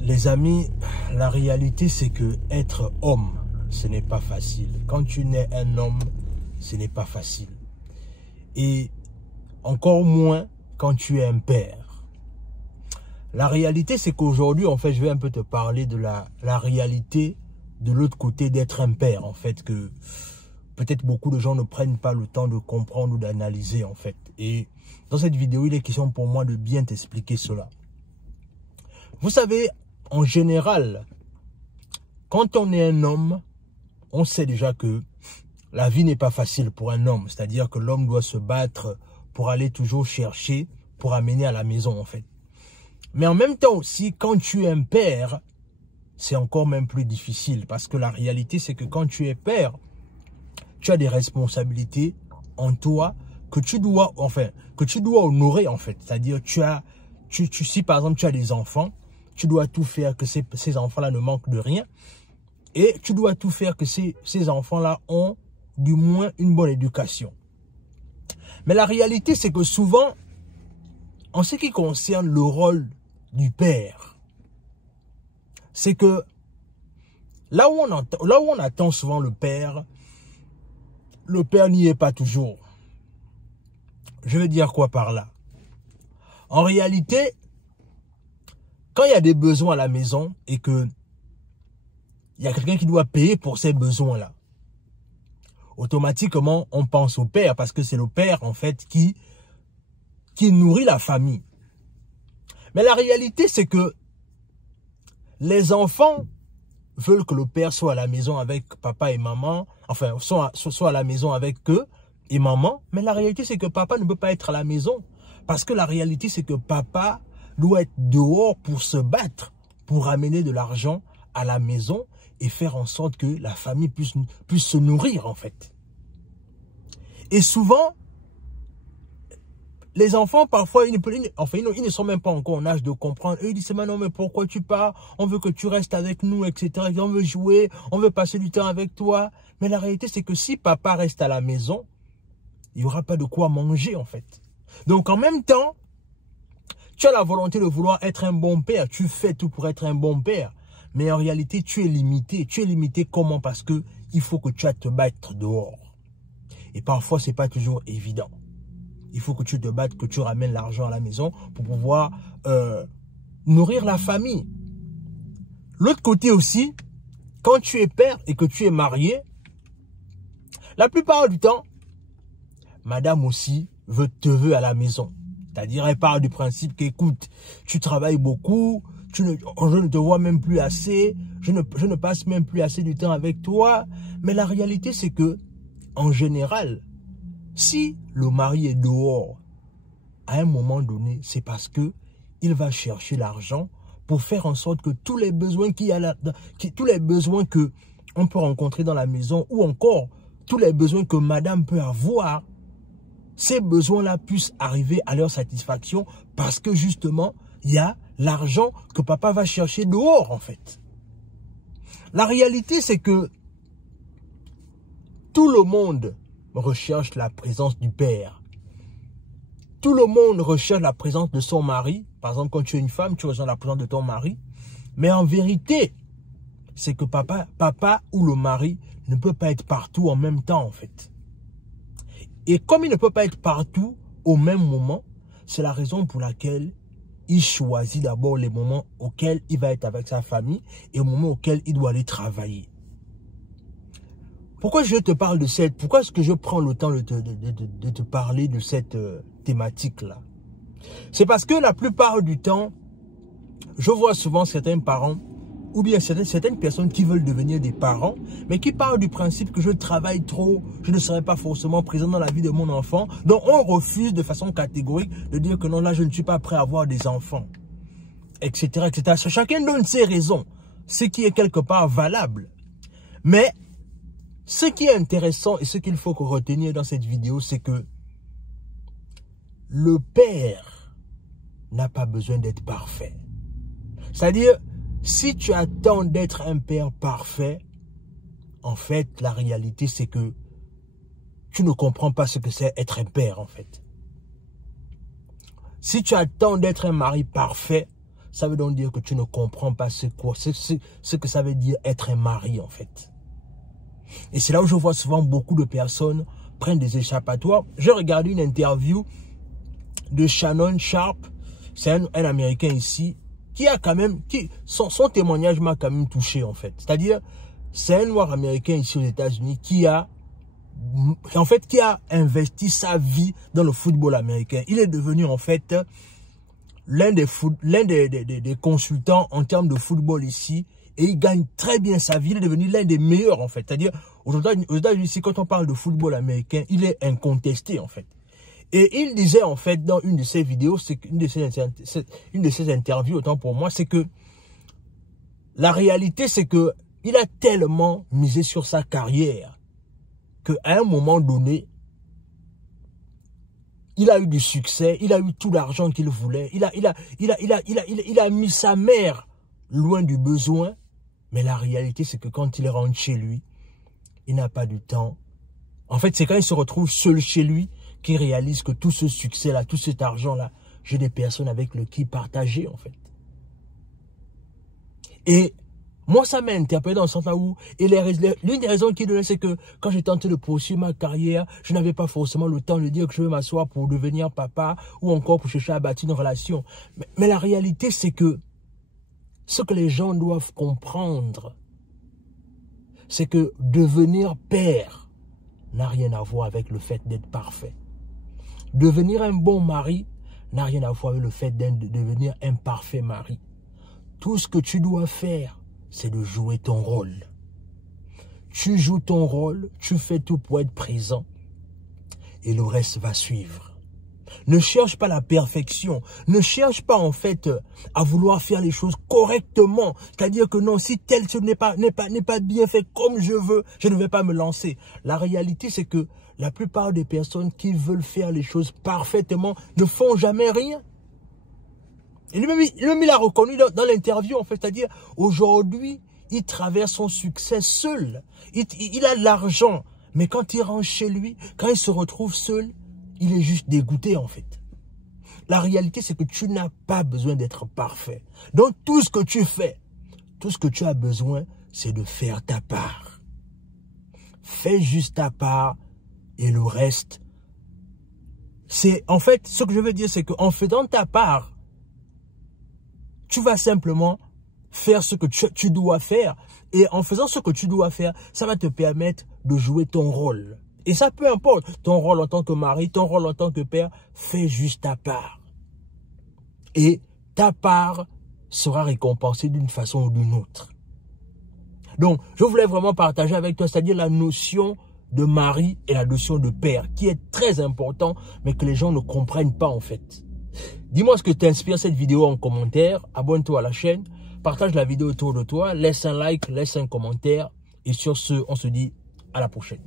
Les amis, la réalité c'est que être homme, ce n'est pas facile. Quand tu nais un homme, ce n'est pas facile. Et encore moins quand tu es un père. La réalité c'est qu'aujourd'hui, en fait, je vais un peu te parler de la réalité de l'autre côté d'être un père, en fait, que peut-être beaucoup de gens ne prennent pas le temps de comprendre ou d'analyser, en fait. Et dans cette vidéo, il est question pour moi de bien t'expliquer cela. Vous savez, en général, quand on est un homme, on sait déjà que la vie n'est pas facile pour un homme. C'est-à-dire que l'homme doit se battre pour aller toujours chercher, pour amener à la maison, en fait. Mais en même temps aussi, quand tu es un père, c'est encore même plus difficile. Parce que la réalité, c'est que quand tu es père, tu as des responsabilités en toi que tu dois, honorer, en fait. C'est-à-dire, si par exemple tu as des enfants, tu dois tout faire que ces enfants-là ne manquent de rien. Et tu dois tout faire que ces enfants-là ont du moins une bonne éducation. Mais la réalité, c'est que souvent, en ce qui concerne le rôle du père, c'est que là où on attend souvent le père n'y est pas toujours. Je veux dire quoi par là? En réalité, quand il y a des besoins à la maison et que il y a quelqu'un qui doit payer pour ces besoins-là, automatiquement, on pense au père parce que c'est le père, en fait, qui nourrit la famille. Mais la réalité, c'est que les enfants veulent que le père soit à la maison avec papa et maman, enfin, soit à la maison avec eux et maman. Mais la réalité, c'est que papa ne peut pas être à la maison. Parce que la réalité, c'est que papa doit être dehors pour se battre, pour amener de l'argent à la maison et faire en sorte que la famille puisse se nourrir, en fait. Et souvent, les enfants, parfois, ils ne sont même pas encore en âge de comprendre. Eux, ils disent, mais non, mais pourquoi tu pars? On veut que tu restes avec nous, etc. On veut jouer, on veut passer du temps avec toi. Mais la réalité, c'est que si papa reste à la maison, il n'y aura pas de quoi manger, en fait. Donc, en même temps, tu as la volonté de vouloir être un bon père. Tu fais tout pour être un bon père. Mais en réalité, tu es limité. Tu es limité comment? Parce que il faut que tu ailles te battre dehors. Et parfois, c'est pas toujours évident. Il faut que tu te battes, que tu ramènes l'argent à la maison pour pouvoir nourrir la famille. L'autre côté aussi, quand tu es père et que tu es marié, la plupart du temps, madame aussi te veut à la maison. C'est-à-dire, elle part du principe qu'écoute, tu travailles beaucoup, je ne te vois même plus assez, je ne passe même plus assez du temps avec toi. Mais la réalité, c'est que, en général, si le mari est dehors, à un moment donné, c'est parce que il va chercher l'argent pour faire en sorte que tous les besoins que on peut rencontrer dans la maison ou encore tous les besoins que madame peut avoir, ces besoins-là puissent arriver à leur satisfaction parce que justement, il y a l'argent que papa va chercher dehors, en fait. La réalité, c'est que tout le monde recherche la présence du père. Tout le monde recherche la présence de son mari. Par exemple, quand tu es une femme, tu recherches la présence de ton mari. Mais en vérité, c'est que papa ou le mari ne peut pas être partout en même temps, en fait. Et comme il ne peut pas être partout au même moment, c'est la raison pour laquelle il choisit d'abord les moments auxquels il va être avec sa famille et au moment auquel il doit aller travailler. Pourquoi je te parle de pourquoi est-ce que je prends le temps de te parler de cette thématique-là? C'est parce que la plupart du temps, je vois souvent certains parents ou bien certaines personnes qui veulent devenir des parents, mais qui parlent du principe que je travaille trop, je ne serai pas forcément présent dans la vie de mon enfant. Donc on refuse de façon catégorique de dire que non, là je ne suis pas prêt à avoir des enfants, etc., etc. Chacun donne ses raisons, ce qui est quelque part valable. Mais ce qui est intéressant et ce qu'il faut retenir dans cette vidéo, c'est que le père n'a pas besoin d'être parfait. C'est-à-dire, si tu attends d'être un père parfait, en fait, la réalité, c'est que tu ne comprends pas ce que c'est être un père, en fait. Si tu attends d'être un mari parfait, ça veut donc dire que tu ne comprends pas ce que ça veut dire être un mari, en fait. Et c'est là où je vois souvent beaucoup de personnes prennent des échappatoires. J'ai regardé une interview de Shannon Sharp, c'est un Américain ici, qui a quand même, son témoignage m'a quand même touché, en fait. C'est-à-dire, c'est un noir américain ici aux États-Unis qui a investi sa vie dans le football américain. Il est devenu, en fait, l'un des consultants en termes de football ici, et il gagne très bien sa vie. Il est devenu l'un des meilleurs, en fait. C'est-à-dire, aux États-Unis, ici, quand on parle de football américain, il est incontesté, en fait. Et il disait, en fait, dans une de ses vidéos, une de ses interviews, autant pour moi, c'est que la réalité, c'est que il a tellement misé sur sa carrière qu'à un moment donné, il a eu du succès, il a eu tout l'argent qu'il voulait, il a mis sa mère loin du besoin, mais la réalité, c'est que quand il rentre chez lui, il n'a pas du temps. En fait, c'est quand il se retrouve seul chez lui qu'il réalise que tout ce succès-là, tout cet argent-là, j'ai des personnes avec qui partager, en fait. Et moi, ça m'a interpellé dans le sens là où, l'une des raisons qu'il donnait, c'est que quand j'ai tenté de poursuivre ma carrière, je n'avais pas forcément le temps de dire que je veux m'asseoir pour devenir papa ou encore pour chercher à bâtir une relation. Mais la réalité, c'est que ce que les gens doivent comprendre, c'est que devenir père n'a rien à voir avec le fait d'être parfait. Devenir un bon mari n'a rien à voir avec le fait de devenir un parfait mari. Tout ce que tu dois faire, c'est de jouer ton rôle. Tu joues ton rôle, tu fais tout pour être présent et le reste va suivre. Ne cherche pas la perfection. Ne cherche pas en fait à vouloir faire les choses correctement. C'est-à-dire que non, si tel chose n'est pas bien fait comme je veux, je ne vais pas me lancer. La réalité, c'est que la plupart des personnes qui veulent faire les choses parfaitement ne font jamais rien. Et lui-même, il a reconnu dans l'interview, en fait, c'est-à-dire, aujourd'hui, il traverse son succès seul. Il a de l'argent, mais quand il rentre chez lui, quand il se retrouve seul, il est juste dégoûté, en fait. La réalité, c'est que tu n'as pas besoin d'être parfait. Donc, tout ce que tu fais, tout ce que tu as besoin, c'est de faire ta part. Fais juste ta part et le reste, c'est, en fait, ce que je veux dire, c'est qu'en faisant ta part, tu vas simplement faire ce que tu dois faire. Et en faisant ce que tu dois faire, ça va te permettre de jouer ton rôle. Et ça, peu importe, ton rôle en tant que mari, ton rôle en tant que père, fais juste ta part. Et ta part sera récompensée d'une façon ou d'une autre. Donc, je voulais vraiment partager avec toi, c'est-à-dire la notion de mari et la notion de père, qui est très important, mais que les gens ne comprennent pas en fait. Dis-moi ce que t'inspire cette vidéo en commentaire, abonne-toi à la chaîne, partage la vidéo autour de toi, laisse un like, laisse un commentaire, et sur ce, on se dit à la prochaine.